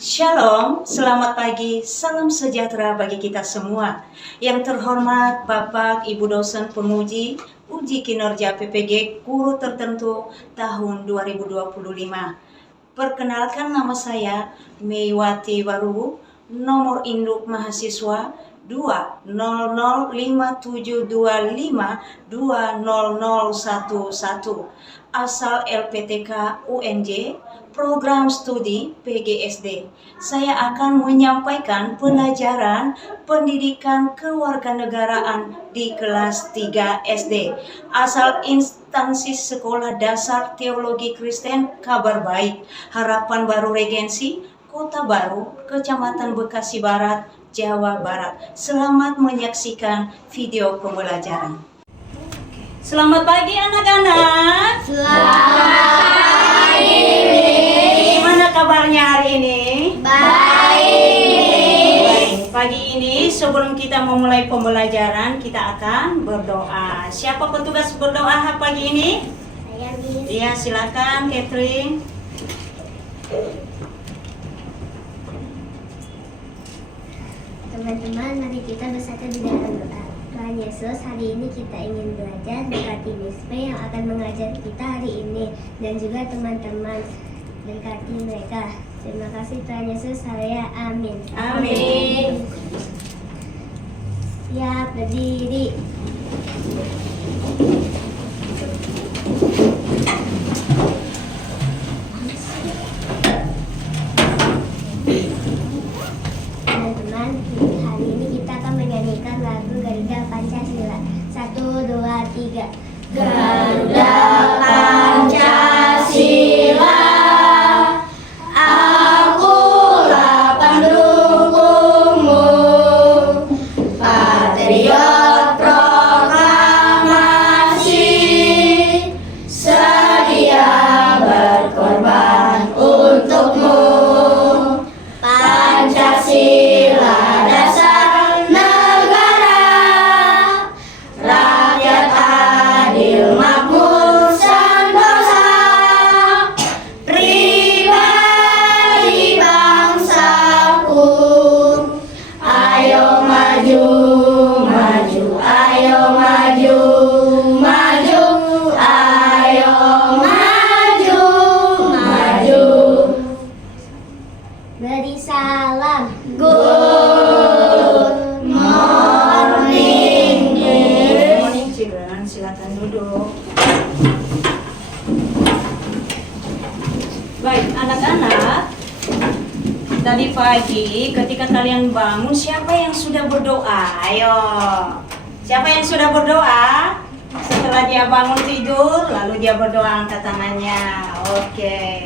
Shalom, selamat pagi, salam sejahtera bagi kita semua. Yang terhormat Bapak Ibu dosen penguji uji kinerja PPG guru tertentu tahun 2025. Perkenalkan, nama saya Meiwati Waru, nomor induk mahasiswa 2005725200111, asal LPTK UNJ, program studi PGSD. Saya akan menyampaikan pelajaran pendidikan kewarganegaraan di kelas 3 SD, asal instansi Sekolah Dasar Teologi Kristen Kabar Baik, Harapan Baru Regensi, Kota Baru, Kecamatan Bekasi Barat, Jawa Barat. Selamat menyaksikan video pembelajaran. Selamat pagi anak-anak. Selamat pagi. Gimana kabarnya hari ini? Baik. Pagi ini sebelum kita memulai pembelajaran, kita akan berdoa. Siapa petugas berdoa pagi ini? Saya Miss. Iya, silakan Catherine. Teman-teman, mari kita bersatu di dalam doa. Tuhan Yesus, hari ini kita ingin belajar berkati Miss P yang akan mengajar kita hari ini, dan juga teman-teman, berkati mereka. Terima kasih Tuhan Yesus, haleluya, amin. Amin. Siap, berdiri. Teman-teman, hari ini kita akan menyanyikan lagu Garuda Pancasila. 1, 2, 3. Garuda Pancasila, akulah pendukungmu, patriot proklamasi, sedia berkorban untukmu. Pancasila dasar negara, rakyat adil makmur sentosa, pribadi bangsaku. Ayo maju, maju, ayo maju, maju, ayo maju, maju. Beri salam. Good morning. Good morning children, silakan duduk. Baik, anak-anak. Tadi pagi ketika kalian bangun, siapa yang sudah berdoa? Ayo. Siapa yang sudah berdoa? Setelah dia bangun tidur, lalu dia berdoa, angkat tangannya. Oke.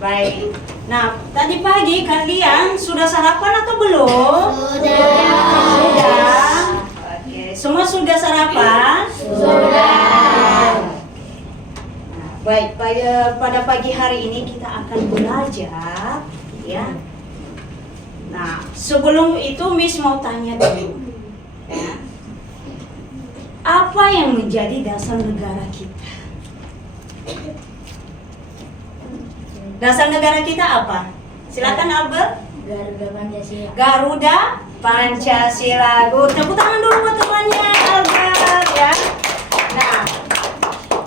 Baik. Nah, tadi pagi kalian sudah sarapan atau belum? Sudah. Oke. Semua sudah sarapan? Sudah. Nah, baik, pada pagi hari ini kita akan belajar, ya. Nah, sebelum itu Miss mau tanya dulu, ya. Apa yang menjadi dasar negara kita? Dasar negara kita apa? Silakan Albert. Garuda Pancasila. Garuda Pancasila. Tepuk tangan dulu buat temannya Albert, ya. Nah,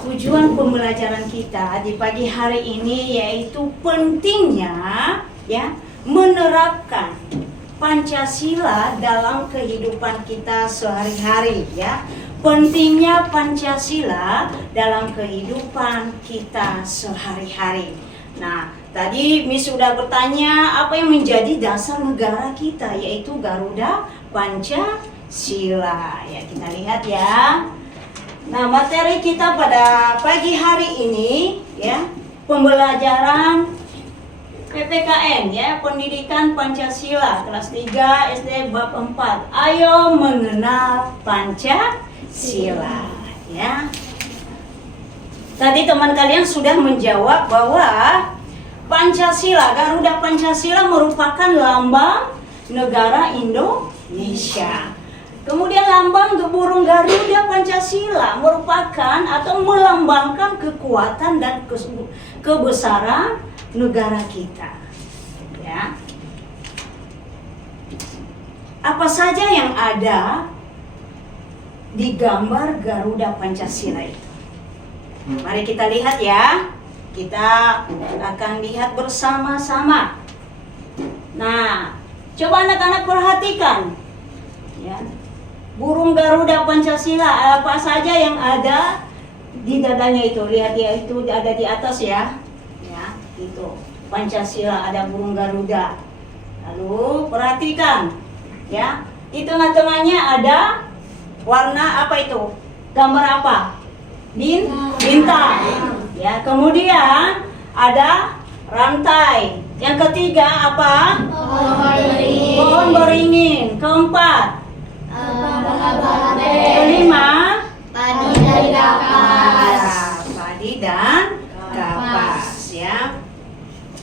tujuan pembelajaran kita di pagi hari ini yaitu pentingnya, ya, menerapkan Pancasila dalam kehidupan kita sehari-hari, ya. Pentingnya Pancasila dalam kehidupan kita sehari-hari. Nah, tadi Miss sudah bertanya apa yang menjadi dasar negara kita, yaitu Garuda Pancasila. Ya, kita lihat ya. Nah, materi kita pada pagi hari ini, ya, pembelajaran PPKN, ya, Pendidikan Pancasila kelas 3 SD bab 4. Ayo mengenal Pancasila, ya. Tadi teman kalian sudah menjawab bahwa Pancasila, Garuda Pancasila merupakan lambang negara Indonesia. Kemudian lambang burung Garuda Pancasila merupakan atau melambangkan kekuatan dan kebesaran negara kita. apa saja yang ada di gambar Garuda Pancasila itu. Mari kita lihat ya. Kita akan lihat bersama-sama. Nah, coba anak-anak perhatikan. Ya. Burung Garuda Pancasila, apa saja yang ada di dadanya itu. Lihat ya, itu ada di atas ya. Ya, itu. Pancasila, ada burung Garuda. Lalu perhatikan. Ya, di tengah-tengahnya ada warna apa itu? Gambar apa? Bintang. Ya, kemudian ada rantai. Yang ketiga apa? Pohon beringin. Keempat. Kelima. Padi dari kapas. Ya, padi dan kapas ya.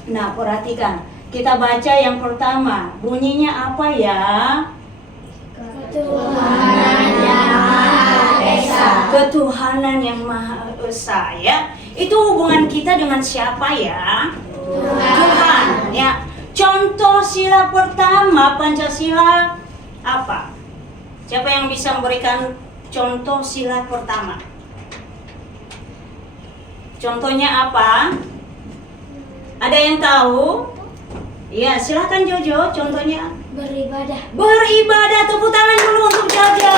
Nah, perhatikan. Kita baca yang pertama. Bunyinya apa ya? Ketuhanan yang Maha Esa. Ketuhanan yang Maha Esa ya. Itu hubungan kita dengan siapa ya? Tuhan ya. Contoh sila pertama Pancasila apa? Siapa yang bisa memberikan contoh sila pertama? Contohnya apa? Ada yang tahu? Ya, silakan Jojo, contohnya. Beribadah. Beribadah, tepuk tangan dulu untuk Jojo.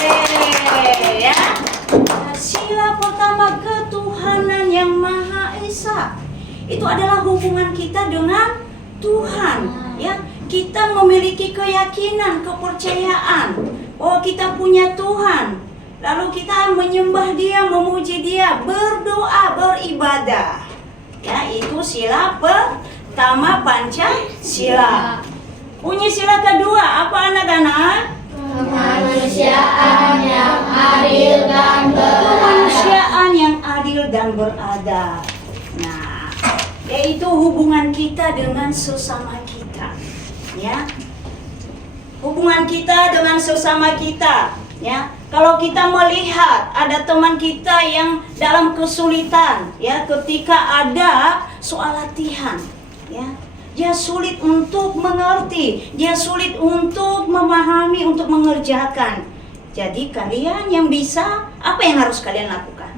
Yeay, ya. Sila pertama ketuhanan yang Maha Esa. Itu adalah hubungan kita dengan Tuhan, ya. Kita memiliki keyakinan, kepercayaan bahwa kita punya Tuhan. Lalu kita menyembah Dia, memuji Dia, berdoa, beribadah. Ya, itu sila pertama Pancasila. Bunyi sila kedua apa anak-anak? Kemanusiaan yang adil dan beradab. Kemanusiaan yang adil dan beradab. Nah, yaitu hubungan kita dengan sesama kita, ya. Hubungan kita dengan sesama kita, ya. Kalau kita melihat ada teman kita yang dalam kesulitan, ya, ketika ada soal latihan, ya. Dia sulit untuk mengerti, dia sulit untuk memahami, untuk mengerjakan. Jadi kalian yang bisa, apa yang harus kalian lakukan?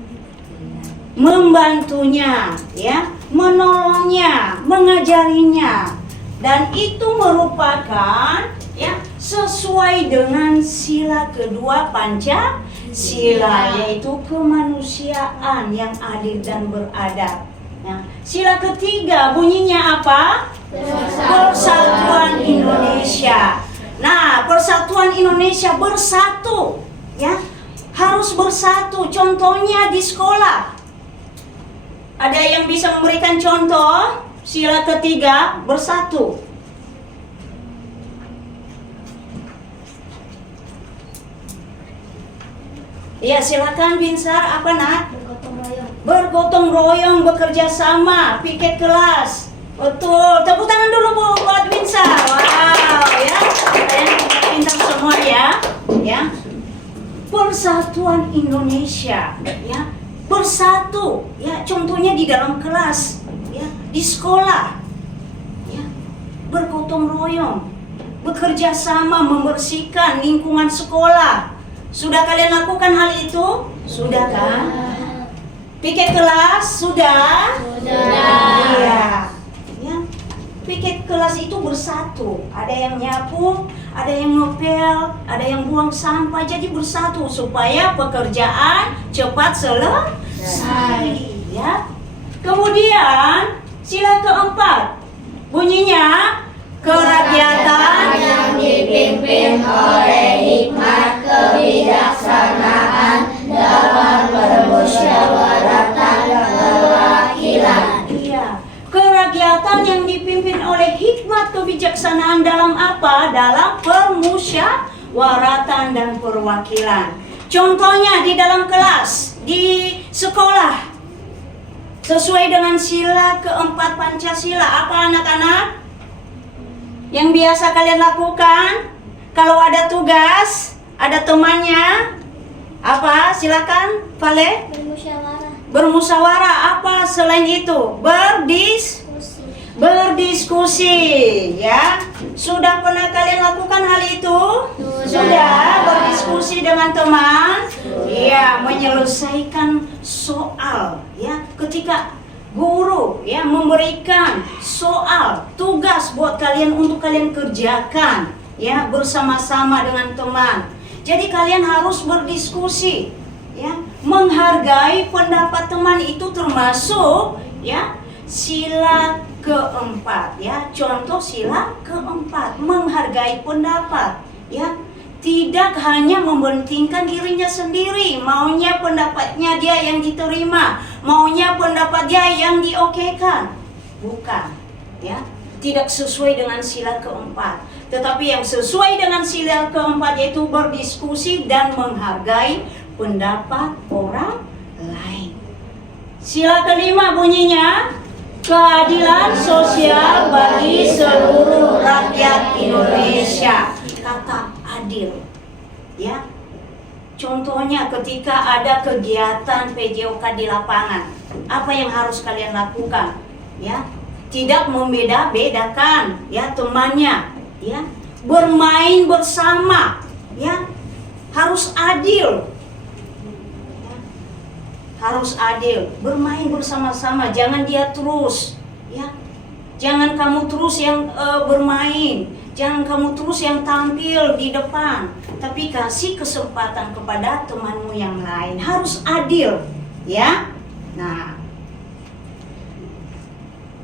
Membantunya, ya, menolongnya, mengajarinya. Dan itu merupakan, ya, sesuai dengan sila kedua Pancasila, yaitu kemanusiaan yang adil dan beradab. Nah, sila ketiga bunyinya apa? Persatuan Indonesia. Nah, Persatuan Indonesia bersatu, ya, harus bersatu. Contohnya di sekolah. Ada yang bisa memberikan contoh sila ketiga bersatu? Ya, silakan Binsar. Apa nak? Bergotong royong, bekerja sama, piket kelas. Betul. Tepuk tangan dulu Bu buat Binsar. Wow, ya. Kalian pintar semua ya. Ya. Persatuan Indonesia, ya. Bersatu, ya. Contohnya di dalam kelas, ya, di sekolah. Ya. Bergotong royong, bekerja sama membersihkan lingkungan sekolah. Sudah kalian lakukan hal itu? Sudah kan? Piket kelas sudah? Sudah. Iya. Ya. Piket kelas itu bersatu. Ada yang nyapu, ada yang ngepel, ada yang buang sampah. Jadi bersatu supaya pekerjaan cepat selesai. Ya. Kemudian sila keempat bunyinya kerakyatan Yang dipimpin oleh hikmat kebijaksanaan dalam permusyawaratan perwakilan. Iya, kerakyatan yang dipimpin oleh hikmat kebijaksanaan dalam apa? Dalam permusyawaratan dan perwakilan. Contohnya di dalam kelas, di sekolah. Sesuai dengan sila keempat Pancasila, apa anak-anak? Yang biasa kalian lakukan kalau ada tugas, ada temannya, apa? Silakan, Vale. Bermusyawarah. Bermusyawarah apa selain itu? Diskusi. berdiskusi, ya. Sudah pernah kalian lakukan hal itu? Sudah berdiskusi dengan teman? Iya, menyelesaikan soal, ya. Ketika guru ya memberikan soal, tugas buat kalian untuk kalian kerjakan, ya, bersama-sama dengan teman. Jadi kalian harus berdiskusi, ya, menghargai pendapat teman itu termasuk, ya, sila keempat, ya. Contoh sila keempat, menghargai pendapat, ya. Tidak hanya mementingkan dirinya sendiri, maunya pendapatnya dia yang diterima, maunya pendapat dia yang diokekan. Bukan, ya. Tidak sesuai dengan sila keempat. Tetapi yang sesuai dengan sila keempat yaitu berdiskusi dan menghargai pendapat orang lain. Sila kelima bunyinya, keadilan sosial bagi seluruh rakyat Indonesia. Kata adil, ya. Contohnya ketika ada kegiatan PJOK di lapangan, apa yang harus kalian lakukan, ya? Tidak membeda-bedakan, ya, temannya, ya. Bermain bersama, ya. Harus adil, ya. Harus adil, bermain bersama-sama, jangan dia terus, ya. Jangan kamu terus yang bermain, jangan kamu terus yang tampil di depan, tapi kasih kesempatan kepada temanmu yang lain. Harus adil, ya. Nah,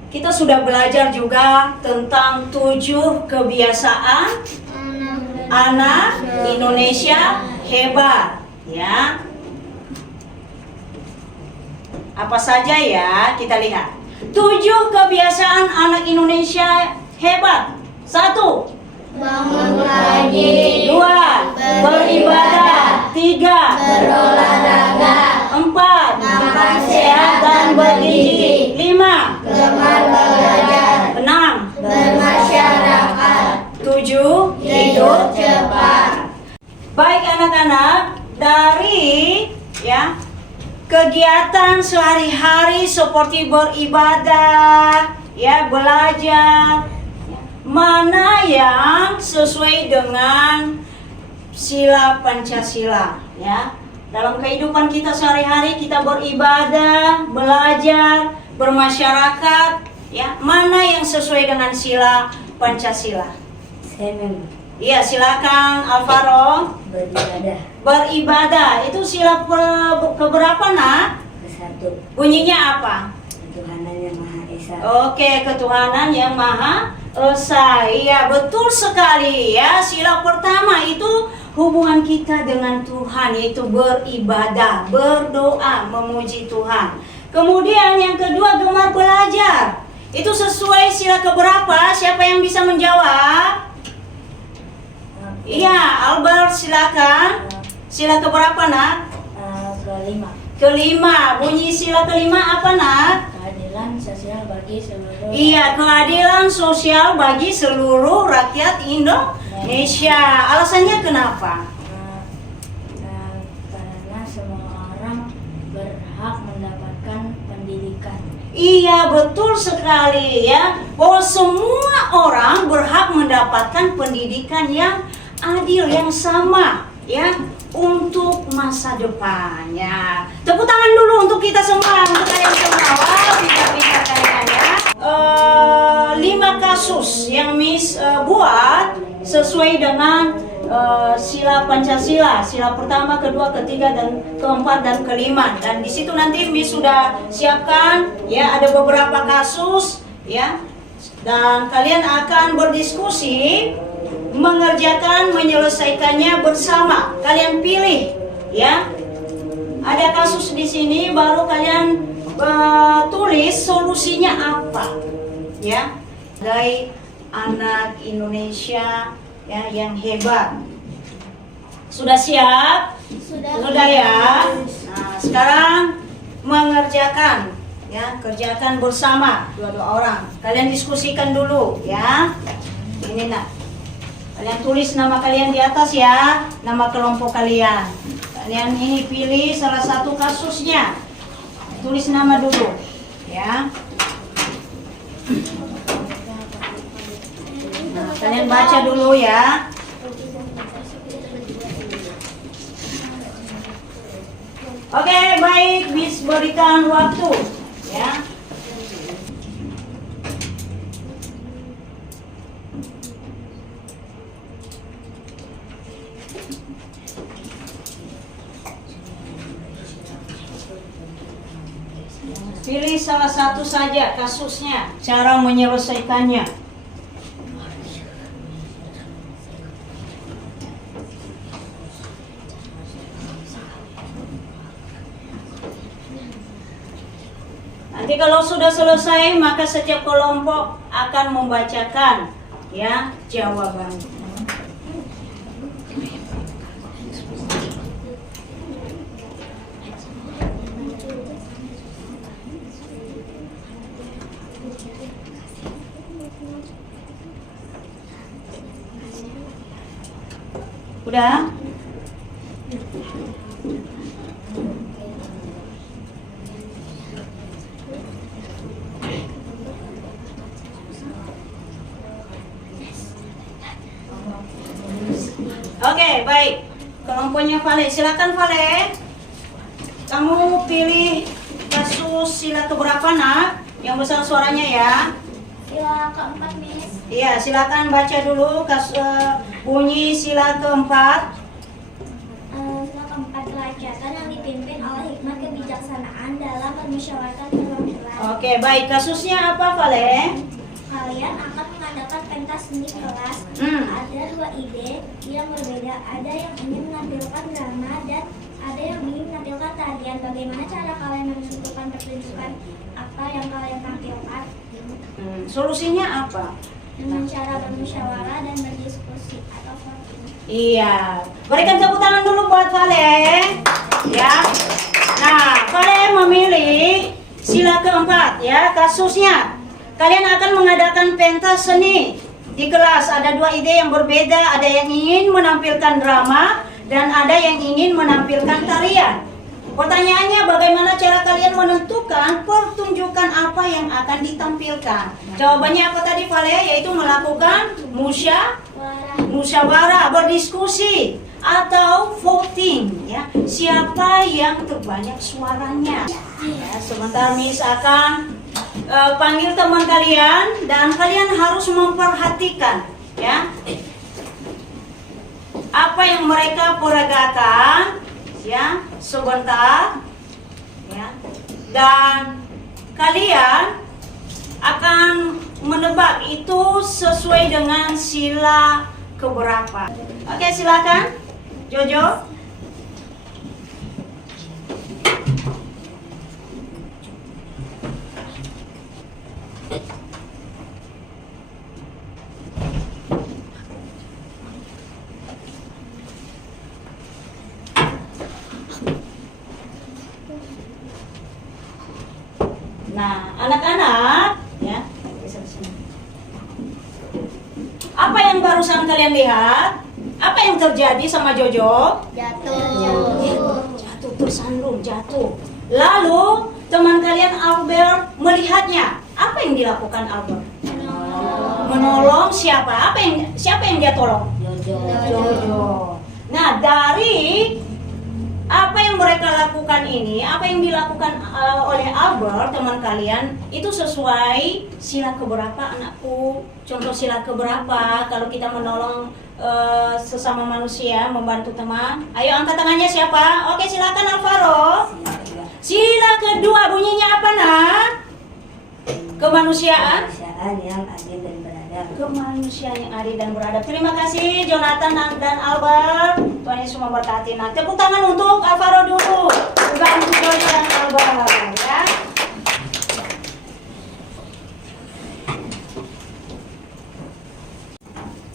kita sudah belajar juga tentang 7 kebiasaan anak Indonesia hebat, ya. Apa saja ya? Kita lihat. 7 kebiasaan anak Indonesia hebat. 1. Bangun pagi. 2. Beribadah. 3. Berolahraga. 4. Makan Sehat dan bergizi. 5. Gemar belajar. 6. Bermasyarakat. 7. Hidup cepat. Baik anak-anak, dari, ya, kegiatan sehari-hari seperti beribadah, ya, belajar, mana yang sesuai dengan sila Pancasila, ya. Dalam kehidupan kita sehari-hari kita beribadah, belajar, bermasyarakat, ya. Mana yang sesuai dengan sila Pancasila? Iya, silakan Alvaro. Beribadah. Beribadah itu sila keberapa, nak? Ke-1. Bunyinya apa? Ketuhanan yang Maha Esa. Oke, ketuhanan yang Maha Esa. Iya, betul sekali, ya. Sila pertama itu hubungan kita dengan Tuhan, yaitu beribadah, berdoa, memuji Tuhan. Kemudian yang kedua, gemar belajar. Itu sesuai sila keberapa? Siapa yang bisa menjawab? Iya, Albert silakan. Sila keberapa, nak? Kelima. Kelima. Bunyi sila kelima apa, nak? Keadilan sosial bagi seluruh. Iya, keadilan sosial bagi seluruh rakyat Indonesia. Alasannya kenapa? Karena semua orang berhak mendapatkan pendidikan. Iya, betul sekali, ya. Bahwa semua orang berhak mendapatkan pendidikan yang adil, yang sama, ya, untuk masa depannya. Tepuk tangan dulu untuk kita semua, untuk kalian semua. Wow, pintar-pintar kalian, ya. 5 kasus yang Miss buat sesuai dengan sila Pancasila. Sila pertama, kedua, ketiga, dan keempat, dan kelima. Dan di situ nanti Miss sudah siapkan, ya, ada beberapa kasus, ya. Dan kalian akan berdiskusi, mengerjakan, menyelesaikannya bersama. Kalian pilih, ya. Ada kasus di sini, baru kalian tulis solusinya apa, ya. Dari anak Indonesia, ya, yang hebat. Sudah siap? Sudah, ya. Nah, sekarang mengerjakan, ya, kerjakan bersama dua-dua orang. Kalian diskusikan dulu, ya. Ini, nak. Kalian tulis nama kalian di atas, ya, nama kelompok kalian. Kalian ini pilih salah satu kasusnya. Tulis nama dulu, ya. Kalian baca dulu ya. Oke, baik, Miss berikan waktu ya. Pilih salah satu saja kasusnya, cara menyelesaikannya. Nanti kalau sudah selesai, maka setiap kelompok akan membacakan ya jawaban. Udah? Oke, baik. Kelompoknya Vale, silakan Vale. Kamu pilih kasus sila keberapa nak? Yang besar suaranya ya. Sila keempat, Miss. Iya, silakan baca dulu bunyi sila keempat. Sila keempat, kerakyatan yang dipimpin oleh hikmat kebijaksanaan dalam permusyawaratan perwakilan. Oke, baik. Kasusnya apa Vale? Kalian akan mengadakan pentas seni kelas. Ada dua ide yang berbeda. Ada yang ingin menampilkan drama dan ada yang ingin menampilkan tarian. Bagaimana cara kalian menentukan pertunjukan apa yang kalian tampilkan? Solusinya apa? Dengan cara bermusyawarah dan berdiskusi atau voting. Iya, berikan tepuk tangan dulu buat Vale. Ya. Nah, Vale memilih sila keempat ya, kasusnya. Kalian akan mengadakan pentas seni di kelas. Ada dua ide yang berbeda, ada yang ingin menampilkan drama dan ada yang ingin menampilkan tarian. Pertanyaannya, bagaimana cara kalian menentukan pertunjukan apa yang akan ditampilkan? Jawabannya apa tadi Vale? Yaitu melakukan musyawarah, berdiskusi atau voting ya. Siapa yang terbanyak suaranya? Ya, sebentar Miss akan panggil teman kalian dan kalian harus memperhatikan ya. Apa yang mereka peragakan ya, sebentar ya. Dan kalian akan menebak itu sesuai dengan sila keberapa. Oke, silakan Jojo. Nah, anak-anak, ya, apa yang barusan kalian lihat? Apa yang terjadi sama Jojo? Jatuh, tersandung, jatuh. Lalu teman kalian Albert melihatnya. Apa yang dilakukan Albert? Menolong siapa? Siapa yang dia tolong? Jojo. Nah, dari apa yang mereka lakukan ini, apa yang dilakukan oleh Albert, teman kalian, itu sesuai sila keberapa anakku? Contoh sila keberapa kalau kita menolong sesama manusia, membantu teman? Ayo angkat tangannya siapa? Oke, silakan Alvaro. Sila kedua bunyinya apa nak? Kemanusiaan yang adil dan beradab. Kemanusiaan yang adil dan beradab. Terima kasih Jonathan dan Albert. Tuhan Yesus memberkati. Nah, tepuk tangan untuk Alvaro dulu. Bantu Jojo dan Albert ya.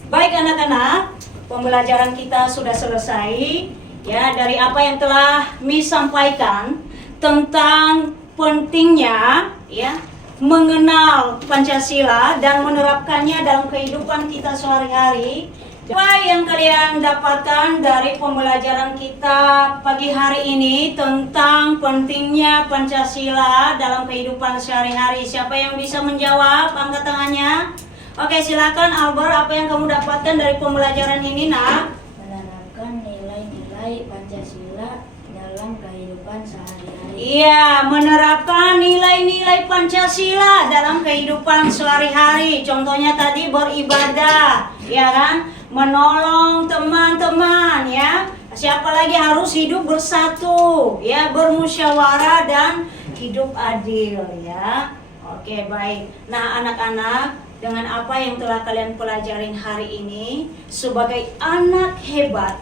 Baik anak-anak, pembelajaran kita sudah selesai ya, dari apa yang telah Miss sampaikan tentang pentingnya ya mengenal Pancasila dan menerapkannya dalam kehidupan kita sehari-hari. Apa yang kalian dapatkan dari pembelajaran kita pagi hari ini tentang pentingnya Pancasila dalam kehidupan sehari-hari? Siapa yang bisa menjawab? Angkat tangannya. Oke, silakan Albert, apa yang kamu dapatkan dari pembelajaran ini, nak? Menerapkan nilai-nilai Pancasila dalam kehidupan sehari-hari. Iya, menerapkan nilai-nilai Pancasila dalam kehidupan sehari-hari. Contohnya tadi beribadah, ya kan? Menolong teman-teman, ya. Siapa lagi harus hidup bersatu, ya, bermusyawarah dan hidup adil, ya. Oke, baik. Nah, anak-anak, dengan apa yang telah kalian pelajarin hari ini, sebagai anak hebat,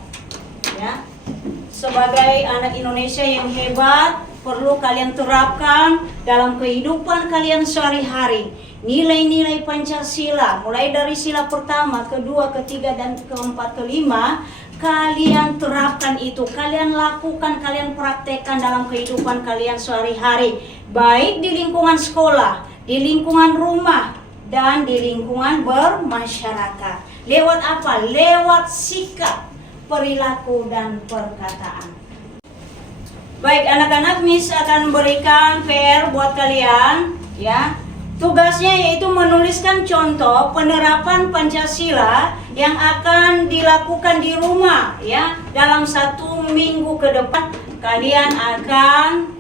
ya, sebagai anak Indonesia yang hebat, perlu kalian terapkan dalam kehidupan kalian sehari-hari. Nilai-nilai Pancasila, mulai dari sila pertama, kedua, ketiga, dan keempat, kelima, kalian terapkan itu, kalian lakukan, kalian praktekkan dalam kehidupan kalian sehari-hari, baik di lingkungan sekolah, di lingkungan rumah, dan di lingkungan bermasyarakat. Lewat apa? Lewat sikap, perilaku, dan perkataan. Baik anak-anak, Miss akan berikan PR buat kalian, ya. Tugasnya yaitu menuliskan contoh penerapan Pancasila yang akan dilakukan di rumah, ya. Dalam 1 minggu ke depan kalian akan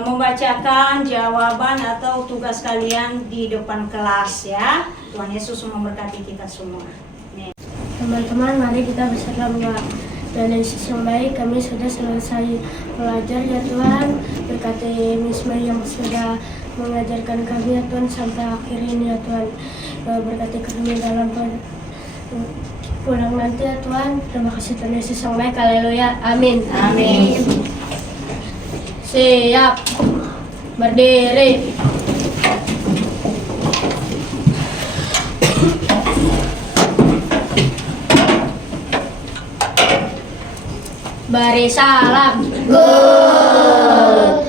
membacakan jawaban atau tugas kalian di depan kelas, ya. Tuhan Yesus memberkati kita semua. Nih. Teman-teman, mari kita berdoa. Dan Yesus yang baik, kami sudah selesai belajar ya Tuhan. Berkati Miss Mary yang sudah mengajarkan kami ya Tuhan sampai akhir ini ya Tuhan. Berkati kami dalam pulang nanti ya Tuhan. Terima kasih Tuhan Yesus yang baik. Haleluya. Amin. Amin. Siap. Berdiri. Beri salam. Good.